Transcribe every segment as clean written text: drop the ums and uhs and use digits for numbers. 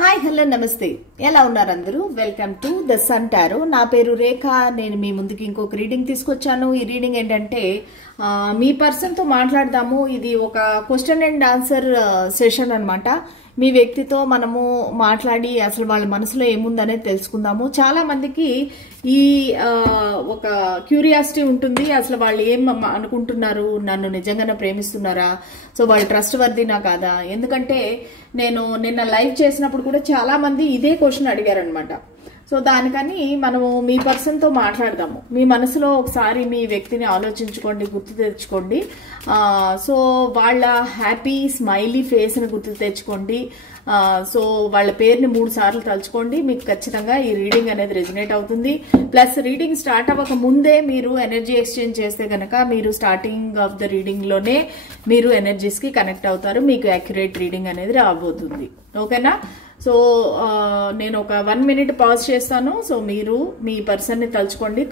Hi hello నమస్తే ఎలా ఉన్నారు అందరూ welcome to the sun tarot నా పేరు రేఖ నేను మీ ముందుకి ఇంకొక రీడింగ్ తీసుకొచ్చాను ఈ రీడింగ్ ఏంటంటే మీ పర్సన్ తో మాట్లాడదాము ఇది ఒక క్వశ్చన్ అండ్ ఆన్సర్ సెషన్ అన్నమాట మీ వ్యక్తితో మనము మాట్లాడి అసలు వాళ్ళ మనసులో ఏముందనేది తెలుసుకుందాము చాలా మందికి ఈ ఒక క్యూరియాసిటీ ఉంటుంది అసలు వాళ్ళు ఏం అనుకుంటున్నారు నన్ను నిజంగానే ప్రేమిస్తున్నారా సో వాళ్ళు ట్రస్ట్ వర్దీనా కాదా ఎందుకంటే నేను నిన్న లైవ్ చేసినప్పుడు కూడా చాలా మంది ఇదే క్వశ్చన్ అడిగారనమాట సో దానికని మనము మీ పర్సన్ తో మాట్లాడదాము మీ మనసులో ఒకసారి మీ వ్యక్తిని ఆలోచించుకోండి గుర్తు తెచ్చుకోండి సో వాళ్ళ హ్యాపీ స్మైలీ ఫేస్ ని గుర్తు తెచ్చుకోండి సో వాళ్ళ పేరుని 3 సార్లు తలుచుకోండి మీకు ఖచ్చితంగా ఈ రీడింగ్ అనేది రెజినేట్ అవుతుంది ప్లస్ రీడింగ్ స్టార్ట్ అవ్వక ముందే మీరు ఎనర్జీ ఎక్స్చేంజ్ చేస్తే గనక మీరు స్టార్టింగ్ ఆఫ్ ద రీడింగ్ లోనే మీరు ఎనర్జీస్ కి కనెక్ట్ అవుతారు మీకు యాక్యురేట్ రీడింగ్ అనేది రాబోతుంది ఓకేనా సో నేను ఒక 1 మినిట్ పాజ్ చేస్తాను సో మీరు మీ పర్సన్ ని తలుచుకోండి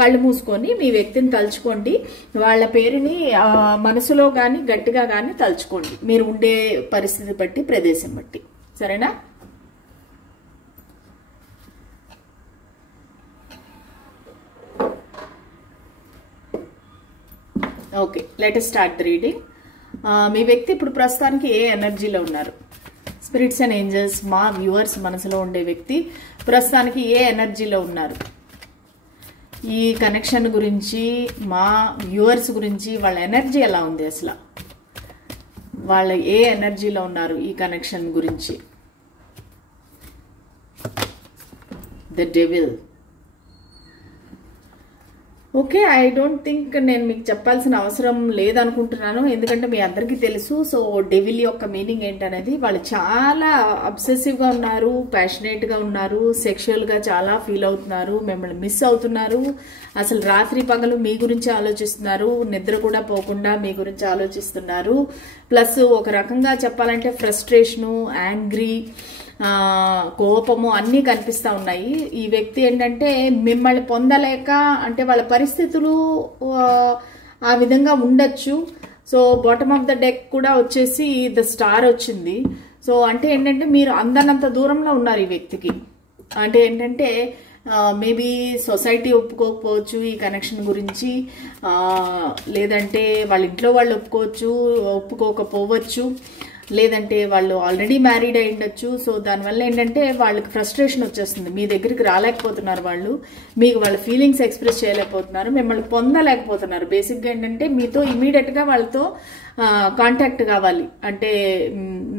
కళ్ళు మూసుకొని మీ వ్యక్తిని తలుచుకోండి వాళ్ళ పేరుని మనసులో గాని గట్టిగా గాని తలుచుకోండి మీరు ఉండే పరిస్థితి బట్టి ప్రదేశం బట్టి సరేనా okay let us start the reading మీ వ్యక్తి ఇప్పుడు ప్రస్తుతానికి ఏ ఎనర్జీలో ఉన్నారు స్పిరిట్స్ అండ్ ఏంజల్స్ మా వ్యూవర్స్ మనసులో ఉండే వ్యక్తి ప్రస్తుతానికి ఏ ఎనర్జీలో ఉన్నారు ఈ కనెక్షన్ గురించి మా వ్యూవర్స్ గురించి వాళ్ళ ఎనర్జీ ఎలా ఉంది అసలు వాళ్ళ ఏ ఎనర్జీలో ఉన్నారు ఈ కనెక్షన్ గురించి the devil okay I don't think నేను మీకు చెప్పాల్సిన అవసరం లేదనుకుంటున్నాను ఎందుకంటే మీ అందరికీ తెలుసు సో డెవిల్ యొక్క మీనింగ్ ఏంటనేది వాళ్ళు చాలా అబ్సెసివ్ గా ఉన్నారు ప్యాషనేట్ గా ఉన్నారు సెక్షువల్ గా చాలా ఫీల్ అవుతున్నారు మిమ్మల్ని మిస్ అవుతున్నారు అసలు రాత్రి పగలు మీ గురించి ఆలోచిస్తున్నారు నిద్ర కూడా పోకుండా మీ గురించి ఆలోచిస్తున్నారు ప్లస్ ఒక రకంగా చెప్పాలంటే ఫ్రస్ట్రేషను యాంగ్రీ కోపము అన్నీ కనిపిస్తా ఉన్నాయి ఈ వ్యక్తి ఏంటంటే మిమ్మల్ని పొందలేక అంటే వాళ్ళ పరిస్థితులు ఆ విధంగా ఉండొచ్చు so bottom of the deck కూడా వచ్చేసి ద స్టార్ వచ్చింది సో అంటే ఏంటంటే మీరు అందనంత దూరంలో ఉన్నారు ఈ వ్యక్తికి అంటే ఏంటంటే మేబీ సొసైటీ ఒప్పుకోకపోవచ్చు ఈ కనెక్షన్ గురించి లేదంటే వాళ్ళ ఇంట్లో వాళ్ళు ఒప్పుకోకపోవచ్చు లేదంటే వాళ్ళు ఆల్రెడీ మ్యారీడ్ అయి ఉండొచ్చు సో దానివల్ల ఏంటంటే వాళ్ళకి ఫ్రస్ట్రేషన్ వచ్చేస్తుంది మీ దగ్గరికి రాలేకపోతున్నారు వాళ్ళు మీకు వాళ్ళ ఫీలింగ్స్ ఎక్స్ప్రెస్ చేయలేకపోతున్నారు మిమ్మల్ని పొందలేకపోతున్నారు బేసిక్గా ఏంటంటే మీతో ఇమీడియట్ గా వాళ్ళతో కాంటాక్ట్ కావాలి అంటే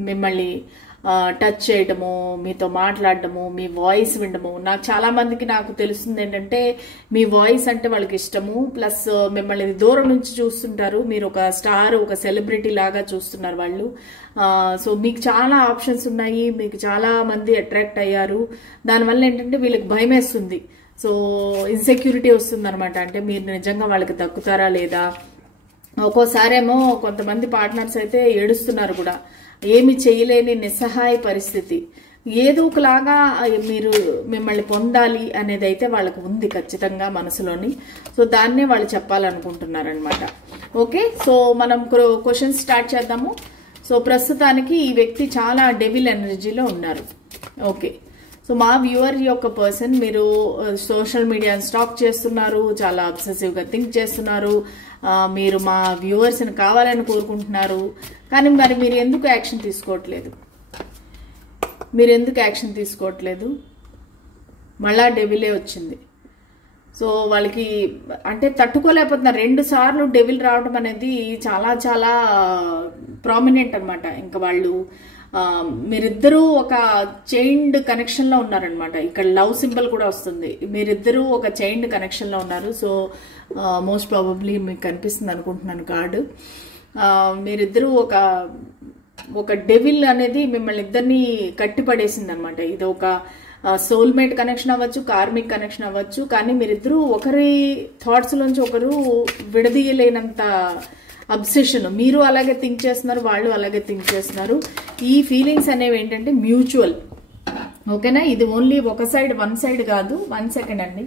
మిమ్మల్ని టచ్ చేయడము మీతో మాట్లాడడము మీ వాయిస్ వినడము నాకు చాలా మందికి నాకు తెలుస్తుంది ఏంటంటే మీ వాయిస్ అంటే వాళ్ళకి ఇష్టము ప్లస్ మిమ్మల్ని దూరం నుంచి చూస్తుంటారు మీరు ఒక స్టార్ ఒక సెలబ్రిటీ లాగా చూస్తున్నారు వాళ్ళు సో మీకు చాలా ఆప్షన్స్ ఉన్నాయి మీకు చాలా మంది అట్రాక్ట్ అయ్యారు దానివల్ల ఏంటంటే వీళ్ళకి భయం వేస్తుంది సో ఇన్సెక్యూరిటీ వస్తుంది అనమాట అంటే మీరు నిజంగా వాళ్ళకి దక్కుతారా లేదా ఒక్కోసారేమో కొంతమంది పార్ట్నర్స్ అయితే ఏడుస్తున్నారు కూడా ఏమి చేయలేని నిస్సహాయ పరిస్థితి ఏదో ఒకలాగా మీరు మిమ్మల్ని పొందాలి అనేది అయితే వాళ్ళకు ఉంది ఖచ్చితంగా మనసులోని సో దాన్నే వాళ్ళు చెప్పాలనుకుంటున్నారనమాట ఓకే సో మనం క్వశ్చన్స్ స్టార్ట్ చేద్దాము సో ప్రస్తుతానికి ఈ వ్యక్తి చాలా డెవిల్ ఎనర్జీలో ఉన్నారు ఓకే సో మా వ్యూవర్ యొక్క పర్సన్ మీరు సోషల్ మీడియాని స్టాక్ చేస్తున్నారు చాలా అబ్సెసివ్ గా థింక్ చేస్తున్నారు మీరు మా వ్యూవర్స్ ని కావాలని కోరుకుంటున్నారు కానీ మరి మీరు ఎందుకు యాక్షన్ తీసుకోవట్లేదు మళ్ళా డెవిలే వచ్చింది సో వాళ్ళకి అంటే తట్టుకోలేకపోతున్నారు 2 సార్లు డెవిల్ రావడం అనేది చాలా చాలా ప్రామినెంట్ అనమాట ఇంకా వాళ్ళు మీరిద్దరూ ఒక చైన్డ్ కనెక్షన్ లో ఉన్నారనమాట ఇక్కడ లవ్ సింబల్ కూడా వస్తుంది మీరిద్దరూ ఒక చైన్డ్ కనెక్షన్ లో ఉన్నారు సో మోస్ట్ ప్రాబబ్లీ మీకు కనిపిస్తుంది అనుకుంటున్నాను కార్డు మీరిద్దరూ ఒక డెవిల్ అనేది మిమ్మల్ని ఇద్దరిని కట్టిపడేసింది అనమాట ఇది ఒక సోల్మేట్ కనెక్షన్ అవ్వచ్చు కార్మిక్ కనెక్షన్ అవ్వచ్చు కానీ మీరిద్దరూ ఒకరి థాట్స్ లోంచి ఒకరు విడదీయలేనంత అబ్సెషన్ మీరు అలాగే థింక్ చేస్తున్నారు వాళ్ళు అలాగే థింక్ చేస్తున్నారు ఈ ఫీలింగ్స్ అనేవి ఏంటంటే మ్యూచువల్ ఓకేనా ఇది ఓన్లీ వన్ సైడ్ కాదు 1 సెకండ్ అండి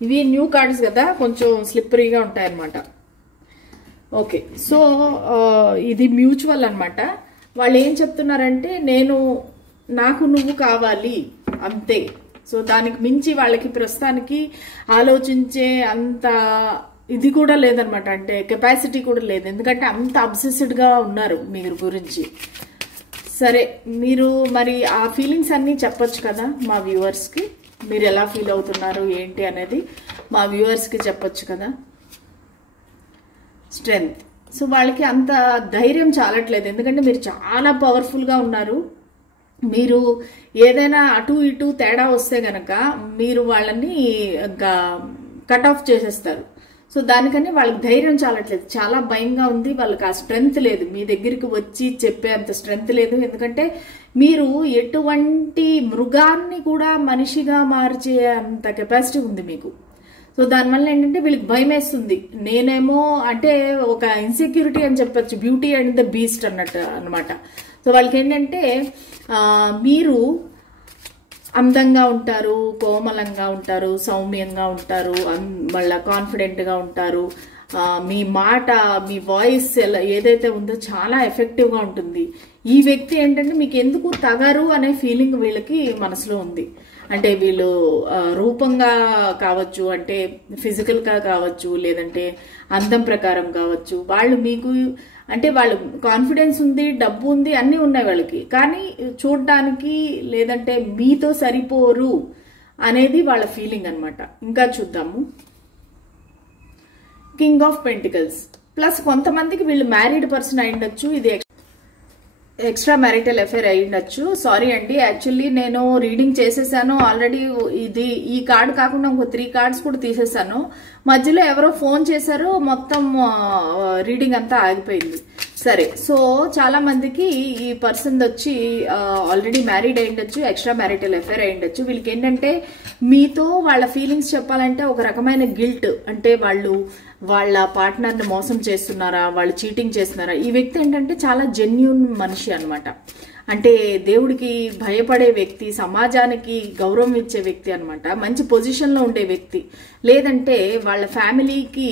ఇవి న్యూ కార్డ్స్ కదా కొంచెం స్లిప్పరీగా ఉంటాయి అన్నమాట ఓకే, సో ఇది మ్యూచువల్ అన్నమాట. వాళ్ళు ఏం చెప్తున్నారంటే నాకు నువ్వు కావాలి అంతే. సో దానికి మించి వాళ్ళకి ప్రస్తుతానికి ఆలోచించే అంత ఇది కూడా లేదనమాట, అంటే కెపాసిటీ కూడా లేదు. ఎందుకంటే అంత అబ్సెస్డ్గా ఉన్నారు మీరు గురించి. సరే, మీరు మరి ఆ ఫీలింగ్స్ అన్నీ చెప్పొచ్చు కదా మా వ్యూవర్స్కి, మీరు ఎలా ఫీల్ అవుతున్నారు ఏంటి అనేది మా వ్యూవర్స్కి చెప్పొచ్చు కదా. స్ట్రెంగ్త్, సో వాళ్ళకి అంత ధైర్యం చాలట్లేదు, ఎందుకంటే మీరు చాలా పవర్ఫుల్గా ఉన్నారు. మీరు ఏదైనా అటు ఇటు తేడా వస్తే గనక మీరు వాళ్ళని కట్ ఆఫ్ చేసేస్తారు. సో దానికని వాళ్ళకి ధైర్యం చాలట్లేదు, చాలా భయంగా ఉంది వాళ్ళకి. ఆ స్ట్రెంగ్త్ లేదు, మీ దగ్గరికి వచ్చి చెప్పే అంత స్ట్రెంగ్త్ లేదు. ఎందుకంటే మీరు ఎటువంటి మృగాన్ని కూడా మనిషిగా మార్చే అంత కెపాసిటీ ఉంది మీకు. సో దానివల్ల ఏంటంటే వీళ్ళకి భయం వేస్తుంది. నేనేమో అంటే ఒక ఇన్సెక్యూరిటీ అని చెప్పొచ్చు, బ్యూటీ అండ్ ద బీస్ట్ అన్నట్టు అనమాట. సో వాళ్ళకి ఏంటంటే మీరు అందంగా ఉంటారు, కోమలంగా ఉంటారు, సౌమ్యంగా ఉంటారు, మళ్ళీ కాన్ఫిడెంట్గా ఉంటారు. మీ మాట, మీ వాయిస్ ఏదైతే ఉందో చాలా ఎఫెక్టివ్గా ఉంటుంది. ఈ వ్యక్తి ఏంటంటే మీకు ఎందుకు తగరు అనే ఫీలింగ్ వీళ్ళకి మనసులో ఉంది. అంటే వీళ్ళు రూపంగా కావచ్చు, అంటే ఫిజికల్గా కావచ్చు, లేదంటే అందం ప్రకారం కావచ్చు. వాళ్ళు మీకు అంటే వాళ్ళు కాన్ఫిడెన్స్ ఉంది, డబ్బు ఉంది, అన్నీ ఉన్నాయి వాళ్ళకి. కానీ చూడడానికి లేదంటే మీతో సరిపోరు అనేది వాళ్ళ ఫీలింగ్ అనమాట. ఇంకా చూద్దాము. కింగ్ ఆఫ్ పెంటికల్స్ ప్లస్ కొంతమందికి వీళ్ళు మ్యారీడ్ పర్సన్ అయి ఉండొచ్చు, ఇది ఎక్స్ట్రా మ్యారిటల్ అఫేర్ అయి ఉండొచ్చు. సారీ అండి, యాక్చువల్లీ నేను రీడింగ్ చేసేసాను ఆల్రెడీ. ఈ కార్డు కాకుండా ఇంకో 3 కార్డ్స్ కూడా తీసేసాను. మధ్యలో ఎవరో ఫోన్ చేశారో, మొత్తం రీడింగ్ అంతా ఆగిపోయింది. సరే, సో చాలా మందికి ఈ పర్సన్ వచ్చి ఆల్రెడీ మ్యారీడ్ అయి ఉండొచ్చు, ఎక్స్ట్రా మ్యారిటల్ అఫేర్ అయి ఉండొచ్చు. వీళ్ళకి ఏంటంటే మీతో వాళ్ళ ఫీలింగ్స్ చెప్పాలంటే ఒక రకమైన గిల్ట్, అంటే వాళ్ళు వాళ్ళ పార్ట్నర్ని మోసం చేస్తున్నారా, వాళ్ళు చీటింగ్ చేస్తున్నారా. ఈ వ్యక్తి ఏంటంటే చాలా జెన్యూన్ మనిషి అనమాట. అంటే దేవుడికి భయపడే వ్యక్తి, సమాజానికి గౌరవం ఇచ్చే వ్యక్తి అనమాట. మంచి పొజిషన్లో ఉండే వ్యక్తి, లేదంటే వాళ్ళ ఫ్యామిలీకి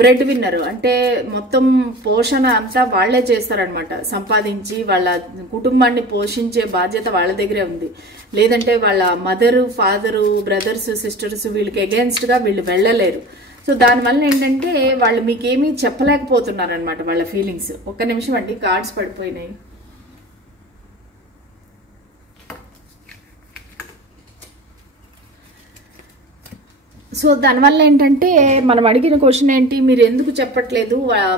బ్రెడ్ విన్నర్, అంటే మొత్తం పోషణ అంతా వాళ్లే చేస్తారనమాట. సంపాదించి వాళ్ళ కుటుంబాన్ని పోషించే బాధ్యత వాళ్ళ దగ్గరే ఉంది. లేదంటే వాళ్ళ మదరు, ఫాదరు, బ్రదర్స్, సిస్టర్స్ వీళ్ళకి అగేన్స్ట్గా వీళ్ళు వెళ్ళలేరు. సో దానివల్ల ఏంటంటే వాళ్ళు మీకేమీ చెప్పలేకపోతున్నారనమాట వాళ్ళ ఫీలింగ్స్. ఒక్క నిమిషం అండి, కార్డ్స్ పడిపోయినాయి. సో దానివల్ల ఏంటంటే మనం అడిగిన క్వశ్చన్ ఏంటి, మీరు ఎందుకు చెప్పట్లేదు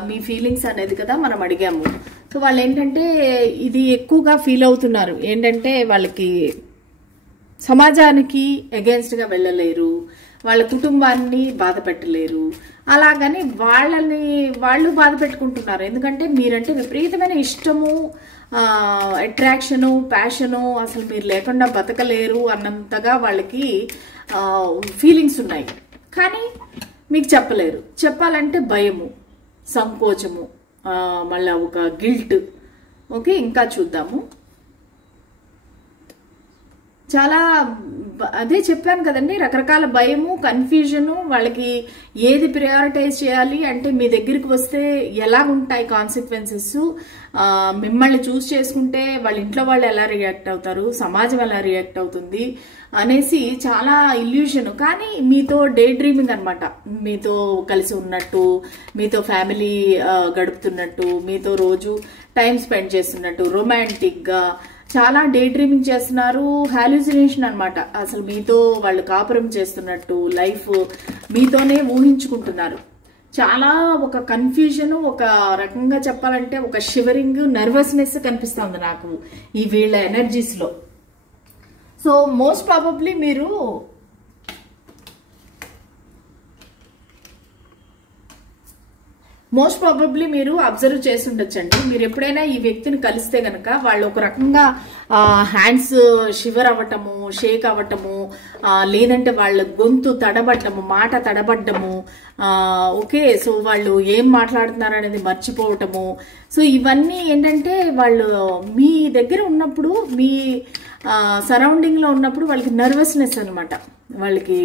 మీ ఫీలింగ్స్ అనేది కదా మనం అడిగాము. సో వాళ్ళు ఏంటంటే ఇది ఎక్కువగా ఫీల్ అవుతున్నారు. ఏంటంటే వాళ్ళకి సమాజానికి అగేన్స్ట్గా వెళ్ళలేరు, వాళ్ళ కుటుంబాన్ని బాధ పెట్టలేరు. అలాగని వాళ్ళు బాధ పెట్టుకుంటున్నారు. ఎందుకంటే మీరంటే విపరీతమైన ఇష్టము, అట్రాక్షను, ప్యాషను, అసలు మీరు లేకుండా బతకలేరు అన్నంతగా వాళ్ళకి ఫీలింగ్స్ ఉన్నాయి. కానీ మీకు చెప్పలేరు. చెప్పాలంటే భయము, సంకోచము, మళ్ళీ ఒక గిల్ట్. ఓకే, ఇంకా చూద్దాము. చాలా అదే చెప్పాను కదండి, రకరకాల భయము, కన్ఫ్యూజను. వాళ్ళకి ఏది ప్రయారిటైజ్ చేయాలి అంటే మీ దగ్గరికి వస్తే ఎలా ఉంటాయి కాన్సిక్వెన్సెస్, మిమ్మల్ని చూస్ చేసుకుంటే వాళ్ళ ఇంట్లో వాళ్ళు ఎలా రియాక్ట్ అవుతారు, సమాజం ఎలా రియాక్ట్ అవుతుంది అనేసి చాలా ఇల్యూషన్. కానీ మీతో డే డ్రీమింగ్ అనమాట. మీతో కలిసి ఉన్నట్టు, మీతో ఫ్యామిలీ గడుపుతున్నట్టు, మీతో రోజు టైం స్పెండ్ చేస్తున్నట్టు, రొమాంటిక్గా చాలా డే డ్రీమింగ్ చేస్తున్నారు. హాల్యూసినేషన్ అనమాట. అసలు మీతో వాళ్ళు కాపురం చేస్తున్నట్టు, లైఫ్ మీతోనే ఊహించుకుంటున్నారు. చాలా ఒక కన్ఫ్యూజన్, ఒక రకంగా చెప్పాలంటే ఒక షివరింగ్, నర్వస్నెస్ కనిపిస్తుంది నాకు ఈ వీళ్ళ ఎనర్జీస్లో. సో మోస్ట్ ప్రాబబ్లీ మీరు అబ్జర్వ్ చేసి ఉండొచ్చండి. మీరు ఎప్పుడైనా ఈ వ్యక్తిని కలిస్తే గనక వాళ్ళు ఒక రకంగా హ్యాండ్స్ షివర్ అవ్వటము, షేక్ అవ్వటము, లేదంటే వాళ్ళ గొంతు తడబడ్డము, మాట తడబడ్డము. ఓకే, సో వాళ్ళు ఏం మాట్లాడుతున్నారు అనేది మర్చిపోవటము. సో ఇవన్నీ ఏంటంటే వాళ్ళు మీ దగ్గర ఉన్నప్పుడు, మీ సరౌండింగ్ లో ఉన్నప్పుడు వాళ్ళకి నర్వస్నెస్ అనమాట వాళ్ళకి.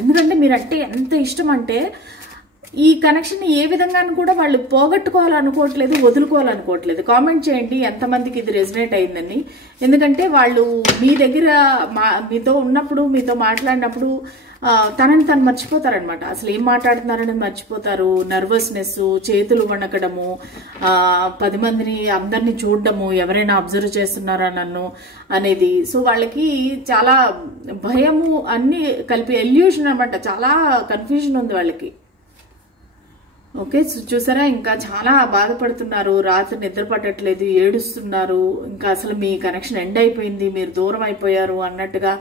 ఎందుకంటే మీరంటే ఎంత ఇష్టం అంటే ఈ కనెక్షన్ ఏ విధంగానూ కూడా వాళ్ళు పోగొట్టుకోవాలనుకోవట్లేదు, వదులుకోవాలనుకోవట్లేదు. కామెంట్ చేయండి ఎంతమందికి ఇది రెజనేట్ అయిందని. ఎందుకంటే వాళ్ళు మీ దగ్గర మీతో ఉన్నప్పుడు, మీతో మాట్లాడినప్పుడు తనని తను మర్చిపోతారనమాట. అసలు ఏం మాట్లాడుతున్నారని మర్చిపోతారు. నర్వస్నెస్, చేతులు వణకడము, 10 మందిని అందరినీ చూడడము, ఎవరైనా అబ్జర్వ్ చేస్తున్నారా నన్ను అనేది. సో వాళ్ళకి చాలా భయము అన్ని కలిపి ఎల్యూషన్ అనమాట. చాలా కన్ఫ్యూజన్ ఉంది వాళ్ళకి. ఓకే, చూసారా, ఇంకా చాలా బాధపడుతున్నారు. రాత్రి నిద్ర పట్టట్లేదు, ఏడుస్తున్నారు. ఇంకా అసలు మీ కనెక్షన్ ఎండ్ అయిపోయింది, మీరు దూరం అయిపోయారు అన్నట్టుగా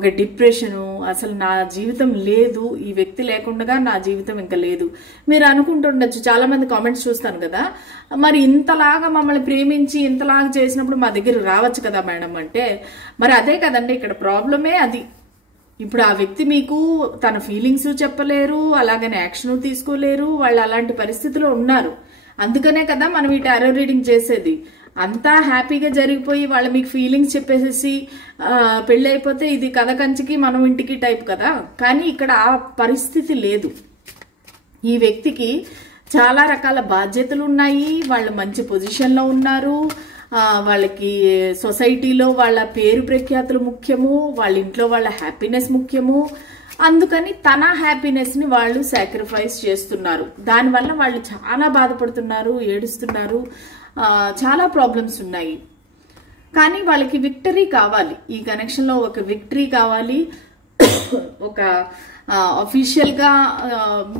ఒక డిప్రెషను. అసలు నా జీవితం లేదు, ఈ వ్యక్తి లేకుండా నా జీవితం ఇంకా లేదు మీరు అనుకుంటుండొచ్చు. చాలా మంది కామెంట్స్ చూస్తాను కదా, మరి ఇంతలాగా మమ్మల్ని ప్రేమించి ఇంతలాగా చేసినప్పుడు మా దగ్గర రావచ్చు కదా మేడం అంటే, మరి అదే కదండి ఇక్కడ ప్రాబ్లమే అది. ఇప్పుడు ఆ వ్యక్తి మీకు తన ఫీలింగ్స్ చెప్పలేరు, అలాగనే యాక్షన్ తీసుకోలేరు. వాళ్ళు అలాంటి పరిస్థితిలో ఉన్నారు. అందుకనే కదా మనం ఈ టారో రీడింగ్ చేసేది. అంతా హ్యాపీగా జరిగిపోయి వాళ్ళు మీకు ఫీలింగ్స్ చెప్పేసేసి పెళ్లి అయిపోతే ఇది కథ కంచికి మనం ఇంటికి టైప్ కదా. కానీ ఇక్కడ ఆ పరిస్థితి లేదు. ఈ వ్యక్తికి చాలా రకాల బాధ్యతలు ఉన్నాయి. వాళ్ళు మంచి పొజిషన్లో ఉన్నారు. వాళ్ళకి సొసైటీలో వాళ్ళ పేరు ప్రఖ్యాతులు ముఖ్యము, వాళ్ళ ఇంట్లో వాళ్ళ హ్యాపీనెస్ ముఖ్యము. అందుకని తన హ్యాపీనెస్ ని వాళ్ళు సాక్రిఫైస్ చేస్తున్నారు. దానివల్ల వాళ్ళు చాలా బాధపడుతున్నారు, ఏడుస్తున్నారు, చాలా ప్రాబ్లమ్స్ ఉన్నాయి. కానీ వాళ్ళకి విక్టరీ కావాలి. ఈ కనెక్షన్ లో ఒక విక్టరీ కావాలి. ఒక అఫీషియల్ గా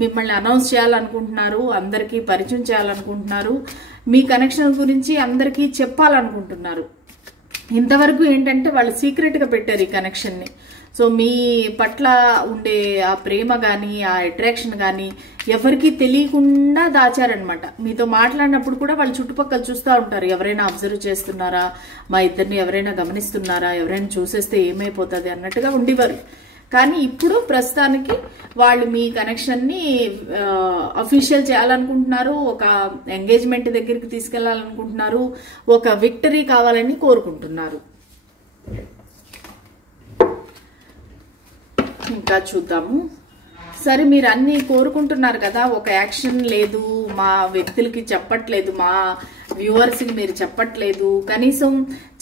మిమ్మల్ని అనౌన్స్ చేయాలనుకుంటున్నారు, అందరికీ పరిచయం చేయాలనుకుంటున్నారు, మీ కనెక్షన్ గురించి అందరికీ చెప్పాలనుకుంటున్నారు. ఇంతవరకు ఏంటంటే వాళ్ళు సీక్రెట్ గా పెట్టారు ఈ కనెక్షన్ ని. సో మీ పట్ల ఉండే ఆ ప్రేమ గాని, ఆ అట్రాక్షన్ గాని ఎవరికి తెలియకుండా దాచారనమాట. మీతో మాట్లాడినప్పుడు కూడా వాళ్ళు చుట్టుపక్కల చూస్తూ ఉంటారు, ఎవరైనా అబ్జర్వ్ చేస్తున్నారా, మా ఇద్దరిని ఎవరైనా గమనిస్తున్నారా, ఎవరైనా చూసేస్తే ఏమైపోతుంది అన్నట్టుగా ఉండేవారు. కానీ ఇప్పుడు ప్రస్తుతానికి వాళ్ళు మీ కనెక్షన్ ని అఫీషియల్ చేయాలనుకుంటున్నారు, ఒక ఎంగేజ్మెంట్ దగ్గరికి తీసుకెళ్లాలనుకుంటున్నారు, ఒక విక్టరీ కావాలని కోరుకుంటున్నారు. ఇంకా చూద్దాము. సరే, మీరు అన్ని కోరుకుంటున్నారు కదా, ఒక యాక్షన్ లేదు, మా వ్యక్తులకి చెప్పట్లేదు, మా వ్యూవర్స్ కి మీరు చెప్పట్లేదు, కనీసం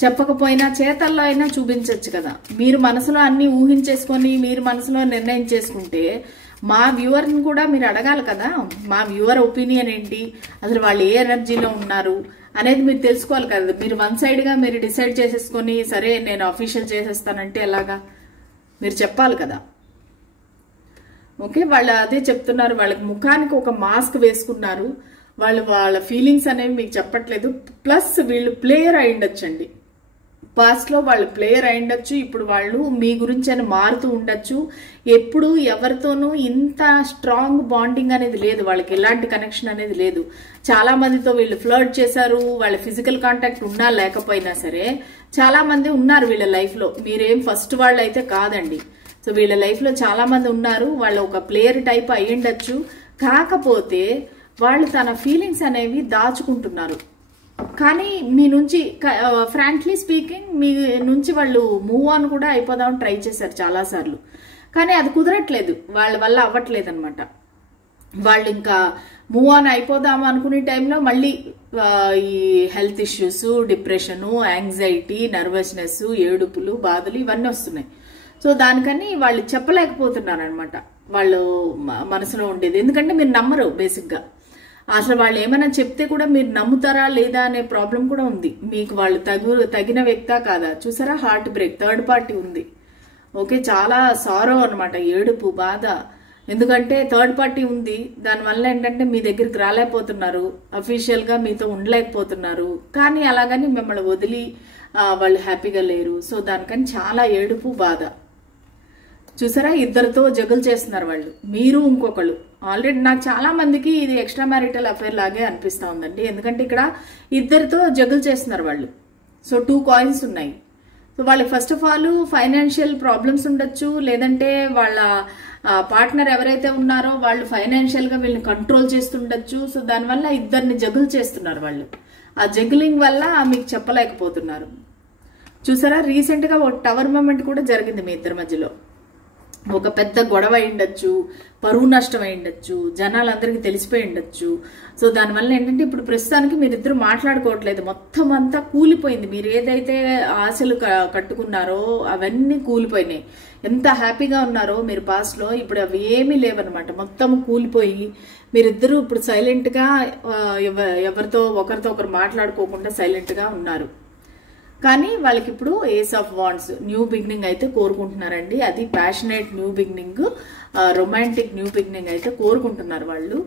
చెప్పకపోయినా చేతల్లో అయినా చూపించవచ్చు కదా. మీరు మనసులో అన్ని ఊహించేసుకొని మీరు మనసులో నిర్ణయం చేసుకుంటే మా వ్యూవర్ని కూడా మీరు అడగాలి కదా, మా వ్యూవర్ ఒపీనియన్ ఏంటి, అసలు వాళ్ళు ఏ ఎనర్జీలో ఉన్నారు అనేది మీరు తెలుసుకోవాలి కదా. మీరు వన్ సైడ్ గా మీరు డిసైడ్ చేసేసుకొని సరే నేను అఫీషియల్ చేసేస్తానంటే ఎలాగా, మీరు చెప్పాలి కదా. ఓకే, వాళ్ళు అదే చెప్తున్నారు, వాళ్ళకి ముఖానికి ఒక మాస్క్ వేసుకున్నారు, వాళ్ళు వాళ్ళ ఫీలింగ్స్ అనేవి మీకు చెప్పట్లేదు. ప్లస్ వీళ్ళు ప్లేయర్ అయిండొచ్చండి, పాస్ట్ లో వాళ్ళు ప్లేయర్ అయిండొచ్చు, ఇప్పుడు వాళ్ళు మీ గురించి అని మారుతూ ఉండొచ్చు. ఎప్పుడు ఎవరితోనూ ఇంత స్ట్రాంగ్ బాండింగ్ అనేది లేదు, వాళ్ళకి ఎలాంటి కనెక్షన్ అనేది లేదు. చాలా మందితో వీళ్ళు ఫ్లర్ట్ చేశారు, వాళ్ళ ఫిజికల్ కాంటాక్ట్ ఉన్నా లేకపోయినా సరే చాలా మంది ఉన్నారు వీళ్ళ లైఫ్ లో. మీరేం ఫస్ట్ వాళ్ళు అయితే కాదండి. సో వీళ్ళ లైఫ్ లో చాలా మంది ఉన్నారు, వాళ్ళు ఒక ప్లేయర్ టైప్ అయ్యిండొచ్చు. కాకపోతే వాళ్ళు తన ఫీలింగ్స్ అనేవి దాచుకుంటున్నారు. కానీ మీ నుంచి ఫ్రాంక్లీ స్పీకింగ్ మీ నుంచి వాళ్ళు మూవ్ ఆన్ కూడా అయిపోదామని ట్రై చేశారు చాలా సార్లు. కానీ అది కుదరట్లేదు, వాళ్ళ వల్ల అవ్వట్లేదు అనమాట. వాళ్ళు ఇంకా మూవ్ ఆన్ అయిపోదాం అనుకునే టైంలో మళ్ళీ ఈ health issues, depression, anxiety, nervousness, ఏడుపులు, బాధలు ఇవన్నీ వస్తున్నాయి. సో దానికని వాళ్ళు చెప్పలేకపోతున్నారు అనమాట వాళ్ళు మనసులో ఉండేది. ఎందుకంటే మీరు నమ్మరు బేసిక్ గా. అసలు వాళ్ళు ఏమైనా చెప్తే కూడా మీరు నమ్ముతారా లేదా అనే ప్రాబ్లం కూడా ఉంది మీకు. వాళ్ళు తగిన వ్యక్తా కాదా, చూసారా, హార్ట్ బ్రేక్, థర్డ్ పార్టీ ఉంది. ఓకే, చాలా సారో అనమాట, ఏడుపు, బాధ. ఎందుకంటే థర్డ్ పార్టీ ఉంది, దానివల్ల ఏంటంటే మీ దగ్గరికి రాలేకపోతున్నారు, అఫీషియల్ గా మీతో ఉండలేకపోతున్నారు. కానీ అలాగని మిమ్మల్ని వదిలి వాళ్ళు హ్యాపీగా లేరు. సో దానికని చాలా ఏడుపు, బాధ. చూసారా, ఇద్దరితో జగులు చేస్తున్నారు వాళ్ళు, మీరు ఇంకొకళ్ళు. ఆల్రెడీ నాకు చాలా మందికి ఇది ఎక్స్ట్రా మ్యారిటల్ అఫైర్ లాగే అనిపిస్తా ఉందండి. ఎందుకంటే ఇక్కడ ఇద్దరితో జగులు చేస్తున్నారు వాళ్ళు. సో 2 కాయిన్స్ ఉన్నాయి. సో వాళ్ళకి first of all financial problems ఉండొచ్చు, లేదంటే వాళ్ళ పార్ట్నర్ ఎవరైతే ఉన్నారో వాళ్ళు ఫైనాన్షియల్ గా వీళ్ళని కంట్రోల్ చేస్తుండొచ్చు. సో దానివల్ల ఇద్దరిని జగులు చేస్తున్నారు వాళ్ళు. ఆ జగులింగ్ వల్ల మీకు చెప్పలేకపోతున్నారు. చూసారా, రీసెంట్ గా ఒక టవర్ మూమెంట్ కూడా జరిగింది మీ ఇద్దరి మధ్యలో. ఒక పెద్ద గొడవ అయిండొచ్చు, పరువు నష్టం అయిండొచ్చు, జనాలందరికీ తెలిసిపోయి ఉండొచ్చు. సో దానివల్ల ఏంటంటే ఇప్పుడు ప్రస్తుతానికి మీరిద్దరు మాట్లాడుకోవట్లేదు, మొత్తం అంతా కూలిపోయింది. మీరు ఏదైతే ఆశలు కట్టుకున్నారో అవన్నీ కూలిపోయినాయి. ఎంత హ్యాపీగా ఉన్నారో మీరు పాస్ట్ లో, ఇప్పుడు అవి ఏమీ లేవన్నమాట, మొత్తం కూలిపోయి మీరిద్దరూ ఇప్పుడు సైలెంట్ గా ఎవరితో ఒకరు మాట్లాడుకోకుండా సైలెంట్ గా ఉన్నారు. కానీ వాళ్ళకి ఇప్పుడు ace of wands, new beginning అయితే కోరుకుంటున్నారండి. అది passionate new beginning, romantic new beginning అయితే కోరుకుంటున్నారు వాళ్ళు.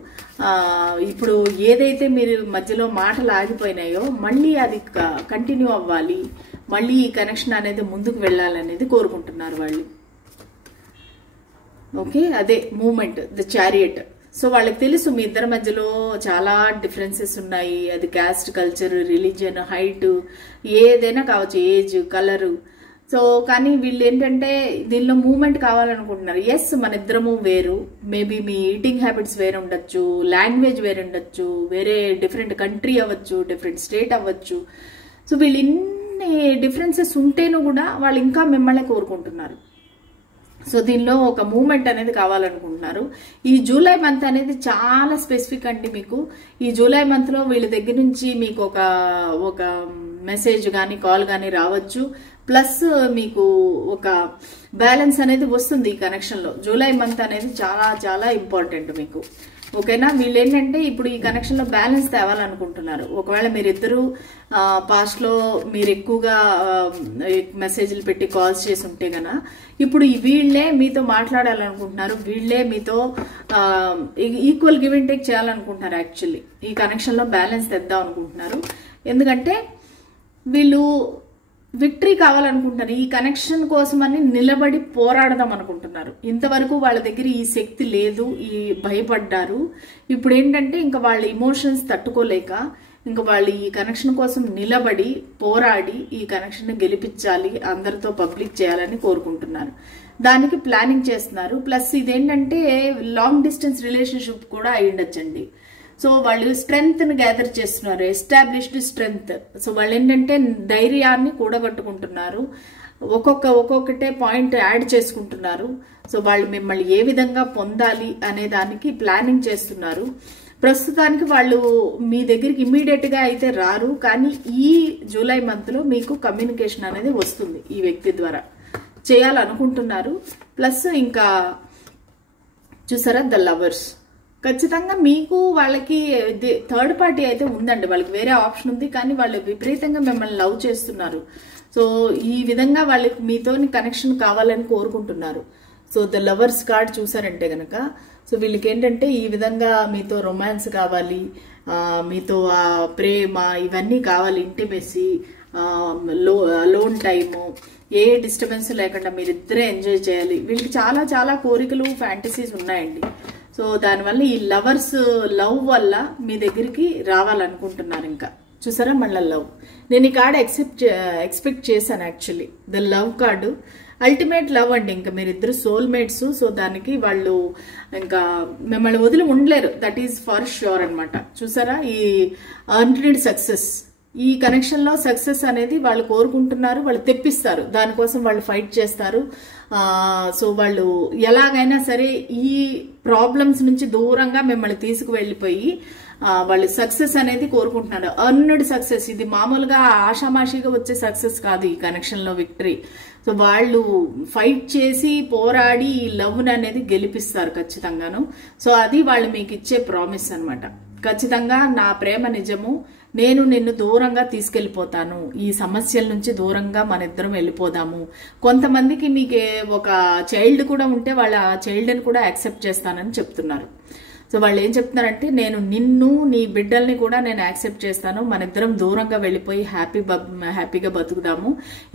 ఇప్పుడు ఏదైతే మీరు మధ్యలో మాటలు ఆగిపోయినాయో మళ్ళీ అది కంటిన్యూ అవ్వాలి, మళ్ళీ ఈ కనెక్షన్ అనేది ముందుకు వెళ్ళాలనేది కోరుకుంటున్నారు వాళ్ళు. ఓకే, అదే మూమెంట్, ద చారియట్. సో వాళ్ళకి తెలుసు మీ ఇద్దరి మధ్యలో చాలా డిఫరెన్సెస్ ఉన్నాయి. అది క్యాస్ట్, కల్చర్, రిలీజియన్, హైట్, ఏదైనా కావచ్చు, ఏజ్, కలరు. సో కానీ వీళ్ళు ఏంటంటే దీనిలో మూమెంట్ కావాలనుకుంటున్నారు. ఎస్, మన ఇద్దరము వేరు, మేబీ మీ ఈటింగ్ హ్యాబిట్స్ వేరే ఉండొచ్చు, లాంగ్వేజ్ వేరే ఉండొచ్చు, వేరే డిఫరెంట్ కంట్రీ అవ్వచ్చు, డిఫరెంట్ స్టేట్ అవ్వచ్చు. సో వీళ్ళు ఇన్ని డిఫరెన్సెస్ ఉంటేనూ కూడా వాళ్ళు ఇంకా మిమ్మల్ని కోరుకుంటున్నారు. సో దీనిలో ఒక మూమెంట్ అనేది కావాలనుకుంటున్నారు. ఈ జూలై మంత్ అనేది చాలా స్పెసిఫిక్ అండి మీకు. ఈ జూలై మంత్ లో వీళ్ళ దగ్గర నుంచి మీకు ఒక మెసేజ్ కానీ కాల్ కానీ రావచ్చు. ప్లస్ మీకు ఒక బ్యాలెన్స్ అనేది వస్తుంది ఈ కనెక్షన్ లో. జూలై మంత్ అనేది చాలా చాలా ఇంపార్టెంట్ మీకు. ఓకేనా, వీళ్ళు ఏంటంటే ఇప్పుడు ఈ కనెక్షన్ లో బ్యాలెన్స్ తేవాలనుకుంటున్నారు. ఒకవేళ మీరిద్దరూ పాస్ట్ లో మీరు ఎక్కువగా మెసేజ్లు పెట్టి కాల్స్ చేసి ఉంటే గన, ఇప్పుడు వీళ్ళే మీతో మాట్లాడాలనుకుంటున్నారు, వీళ్ళే మీతో ఈక్వల్ గివ్ అండ్ టేక్ చేయాలనుకుంటున్నారు. యాక్చువల్లీ ఈ కనెక్షన్ లో బ్యాలెన్స్ తెద్దాం అనుకుంటున్నారు. ఎందుకంటే వీళ్ళు విక్టరీ కావాలనుకుంటున్నారు. ఈ కనెక్షన్ కోసమని నిలబడి పోరాడదాం అనుకుంటున్నారు. ఇంతవరకు వాళ్ళ దగ్గర ఈ శక్తి లేదు, ఈ భయపడ్డారు. ఇప్పుడు ఏంటంటే ఇంకా వాళ్ళ ఇమోషన్స్ తట్టుకోలేక ఇంకా వాళ్ళు ఈ కనెక్షన్ కోసం నిలబడి పోరాడి ఈ కనెక్షన్ గెలిపించాలి, అందరితో పబ్లిక్ చేయాలని కోరుకుంటున్నారు. దానికి ప్లానింగ్ చేస్తున్నారు. ప్లస్ ఇదేంటంటే లాంగ్ డిస్టెన్స్ రిలేషన్షిప్ కూడా అయ్యుండొచ్చండి. సో వాళ్ళు స్ట్రెంగ్త్ ని గ్యాదర్ చేస్తున్నారు, ఎస్టాబ్లిష్డ్ స్ట్రెంగ్త్. సో వాళ్ళు ఏంటంటే ధైర్యాన్ని కూడగట్టుకుంటున్నారు, ఒక్కొక్కటే పాయింట్ యాడ్ చేసుకుంటున్నారు. సో వాళ్ళు మిమ్మల్ని ఏ విధంగా పొందాలి అనే దానికి ప్లానింగ్ చేస్తున్నారు. ప్రస్తుతానికి వాళ్ళు మీ దగ్గరికి ఇమ్మీడియట్ గా అయితే రారు, కానీ ఈ జూలై మంత్ లో మీకు కమ్యూనికేషన్ అనేది వస్తుంది ఈ వ్యక్తి ద్వారా, చేయాలనుకుంటున్నారు. ప్లస్ ఇంకా చూసారా, ద లవర్స్. ఖచ్చితంగా మీకు వాళ్ళకి థర్డ్ పార్టీ అయితే ఉందండి, వాళ్ళకి వేరే ఆప్షన్ ఉంది, కానీ వాళ్ళు విపరీతంగా మిమ్మల్ని లవ్ చేస్తున్నారు. సో ఈ విధంగా వాళ్ళకి మీతోని కనెక్షన్ కావాలని కోరుకుంటున్నారు. సో ద లవర్స్ కార్డ్ చూసారంటే గనక, సో వీళ్ళకి ఏంటంటే ఈ విధంగా మీతో రొమాన్స్ కావాలి, మీతో ప్రేమ ఇవన్నీ కావాలి, ఇంటిమెసీ, లోన్ టైము, ఏ డిస్టర్బెన్స్ లేకుండా మీరిద్దరే ఎంజాయ్ చేయాలి. వీళ్ళకి చాలా చాలా కోరికలు, ఫ్యాంటసీస్ ఉన్నాయండి. సో దానివల్ల ఈ లవర్స్ లవ్ వల్ల మీ దగ్గరికి రావాలనుకుంటున్నారు. ఇంకా చూసారా మళ్ళీ లవ్. నేను ఈ కార్డు ఎక్స్పెక్ట్ చేశాను actually. The love card ultimate love అండి. ఇంకా మీరిద్దరు సోల్మేట్స్. సో దానికి వాళ్ళు ఇంకా మిమ్మల్ని వదిలి ఉండలేరు, దట్ ఈజ్ ఫర్ ష్యూర్ అనమాట. చూసారా, ఈ అన్రిడ్ సక్సెస్, ఈ కనెక్షన్ లో సక్సెస్ అనేది వాళ్ళు కోరుకుంటున్నారు, వాళ్ళు తెప్పిస్తారు, దానికోసం వాళ్ళు ఫైట్ చేస్తారు. సో వాళ్ళు ఎలాగైనా సరే ఈ ప్రాబ్లమ్స్ నుంచి దూరంగా మిమ్మల్ని తీసుకువెళ్ళిపోయి వాళ్ళు సక్సెస్ అనేది కోరుకుంటున్నారు. అర్న్డ్ సక్సెస్, ఇది మామూలుగా ఆషామాషిగా వచ్చే సక్సెస్ కాదు ఈ కనెక్షన్ లో విక్టరీ. సో వాళ్ళు ఫైట్ చేసి పోరాడి ఈ లవ్ అనేది గెలిపిస్తారు ఖచ్చితంగాను. సో అది వాళ్ళు మీకు ఇచ్చే ప్రామిస్ అన్నమాట. ఖచ్చితంగా నా ప్రేమ నిజము, నేను నిన్ను దూరంగా తీసుకెళ్లిపోతాను, ఈ సమస్యల నుంచి దూరంగా మన ఇద్దరం వెళ్ళిపోదాము. కొంతమందికి మీకు ఒక చైల్డ్ కూడా ఉంటే వాళ్ళ చైల్డ్ని కూడా యాక్సెప్ట్ చేస్తానని చెప్తున్నారు. సో వాళ్ళు ఏం చెప్తున్నారంటే, నేను నిన్ను నీ బిడ్డల్ని కూడా నేను యాక్సెప్ట్ చేస్తాను, మన ఇద్దరం దూరంగా వెళ్ళిపోయి హ్యాపీగా బతుకుదాము,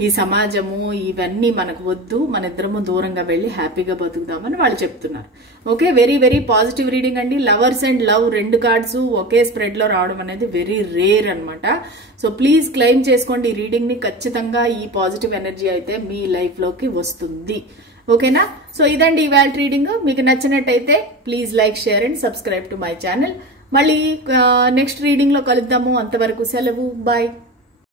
ఈ సమాజము ఇవన్నీ మనకు వద్దు, మన ఇద్దరము దూరంగా వెళ్ళి హ్యాపీగా బతుకుదామని వాళ్ళు చెప్తున్నారు. Okay, very very positive reading అండి. లవర్స్ అండ్ లవ్ రెండు కార్డ్స్ ఒకే స్ప్రెడ్ లో రావడం అనేది వెరీ రేర్ అనమాట. సో ప్లీజ్ క్లెయిమ్ చేసుకోండి ఈ రీడింగ్ ని. ఖచ్చితంగా ఈ పాజిటివ్ ఎనర్జీ అయితే మీ లైఫ్ లోకి వస్తుంది. ఓకేనా? సో ఇదండి ఇవాళ రీడింగ్. మీకు నచ్చినట్టయితే please like, share and subscribe to my channel. మళ్ళీ నెక్స్ట్ రీడింగ్ లో కలుద్దాము. అంతవరకు సెలవు, బాయ్.